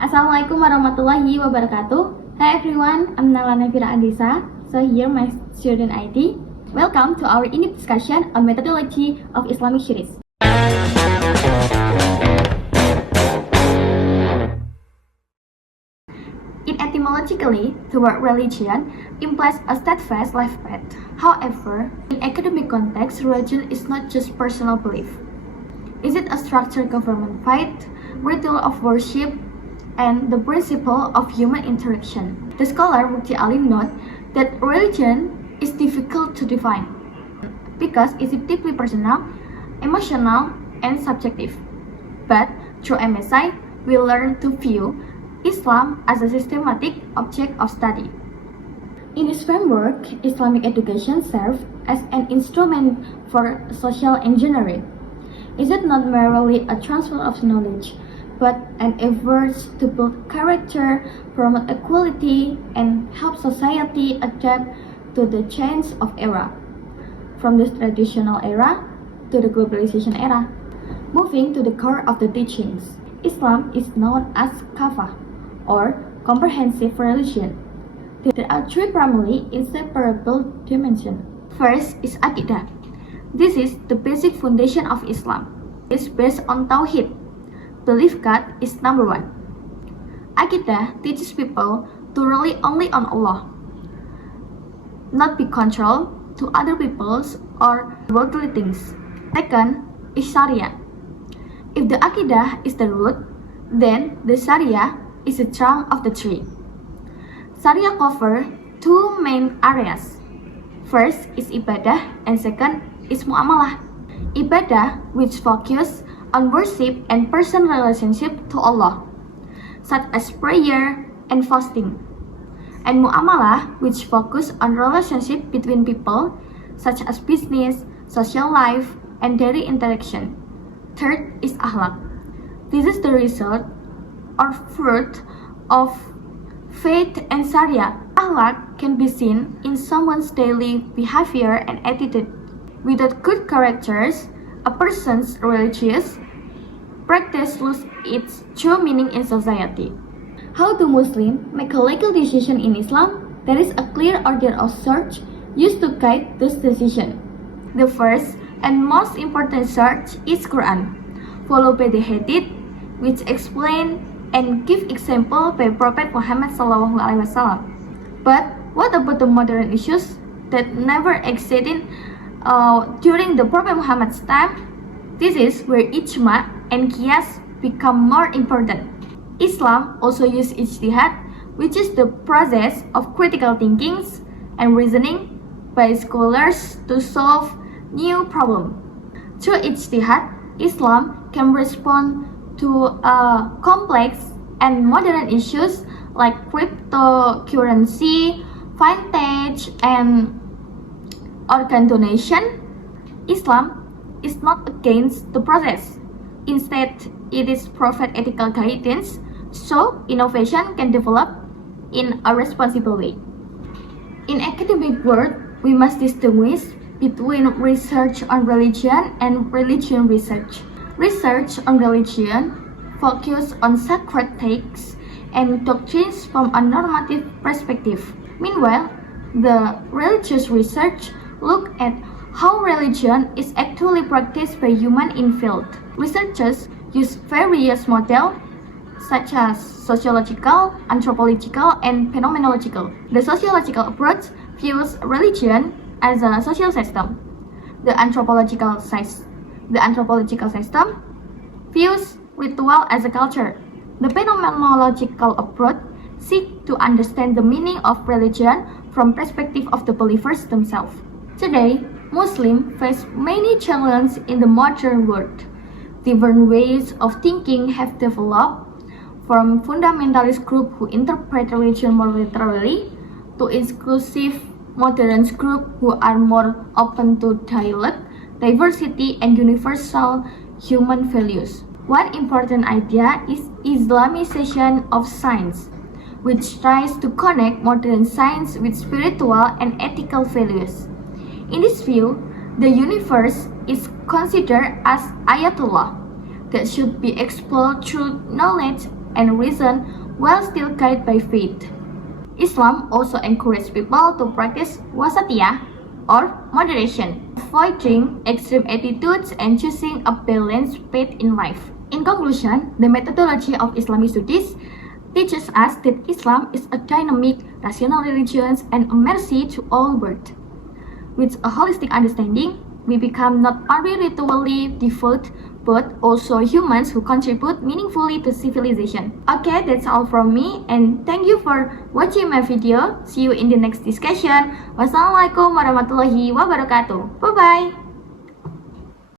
Assalamualaikum warahmatullahi wabarakatuh. Hi everyone, I'm Nala Navira Andisa. So here my student ID. Welcome to our in-depth discussion on methodology of Islamic Studies. Etymologically, the word religion implies a steadfast life path. However, in academic context, religion is not just personal belief. Is it a structured government faith, ritual of worship, and the principle of human interaction? The scholar Mukti Alim notes that religion is difficult to define because it is deeply personal, emotional, and subjective. But through MSI, we learn to view Islam as a systematic object of study. In this framework, Islamic education serves as an instrument for social engineering. Is it not merely a transfer of knowledge, but an effort to build character, promote equality, and help society adapt to the change of era, from this traditional era to the globalization era? Moving to the core of the teachings, Islam is known as Kafah, or comprehensive religion. There are three primarily inseparable dimensions. First is Aqidah. This is the basic foundation of Islam. It is based on Tawhid. Belief God is number one. Aqidah teaches people to rely only on Allah, not be controlled to other people's or worldly things. Second is Sharia. If the Aqidah is the root, then the Sharia is the trunk of the tree. Sharia covers two main areas. First is ibadah and second is muamalah. Ibadah, which focus on worship and personal relationship to Allah, such as prayer and fasting. And muamalah, which focus on relationship between people, such as business, social life, and daily interaction. Third is akhlak. This is the result or fruit of faith and Sharia. Akhlak can be seen in someone's daily behavior and attitude. Without good characters, a person's religious practice loses its true meaning in society. How do Muslims make a legal decision in Islam? There is a clear order of search used to guide this decision. The first and most important search is Quran, followed by the Hadith, which explain and give example by Prophet Muhammad SAW. But what about the modern issues that never existed during the Prophet Muhammad's time? This is where ijma and qiyas become more important. Islam also uses ijtihad, which is the process of critical thinking and reasoning by scholars to solve new problems. Through ijtihad, Islam can respond to complex and modern issues like cryptocurrency, vintage, and organ donation. Islam is not against the process. Instead, it is provide ethical guidance so innovation can develop in a responsible way. In academic world, we must distinguish between research on religion and religion research. Research on religion focus on sacred texts and doctrines from a normative perspective. Meanwhile, the religious research look at how religion is actually practiced by humans in field. Researchers use various models such as sociological, anthropological, and phenomenological. The sociological approach views religion as a social system. The anthropological system views ritual as a culture. The phenomenological approach seeks to understand the meaning of religion from perspective of the believers themselves. Today, Muslims face many challenges in the modern world. Different ways of thinking have developed, from fundamentalist groups who interpret religion more literally to inclusive modernist groups who are more open to dialogue, diversity, and universal human values. One important idea is Islamization of science, which tries to connect modern science with spiritual and ethical values. In this view, the universe is considered as ayatullah that should be explored through knowledge and reason while still guided by faith. Islam also encourages people to practice wasatiyah or moderation, avoiding extreme attitudes and choosing a balanced path in life. In conclusion, the methodology of Islamic studies teaches us that Islam is a dynamic, rational religion and a mercy to all world. With a holistic understanding, we become not only ritually devout, but also humans who contribute meaningfully to civilization. Okay, that's all from me, and thank you for watching my video. See you in the next discussion. Wassalamualaikum warahmatullahi wabarakatuh. Bye-bye.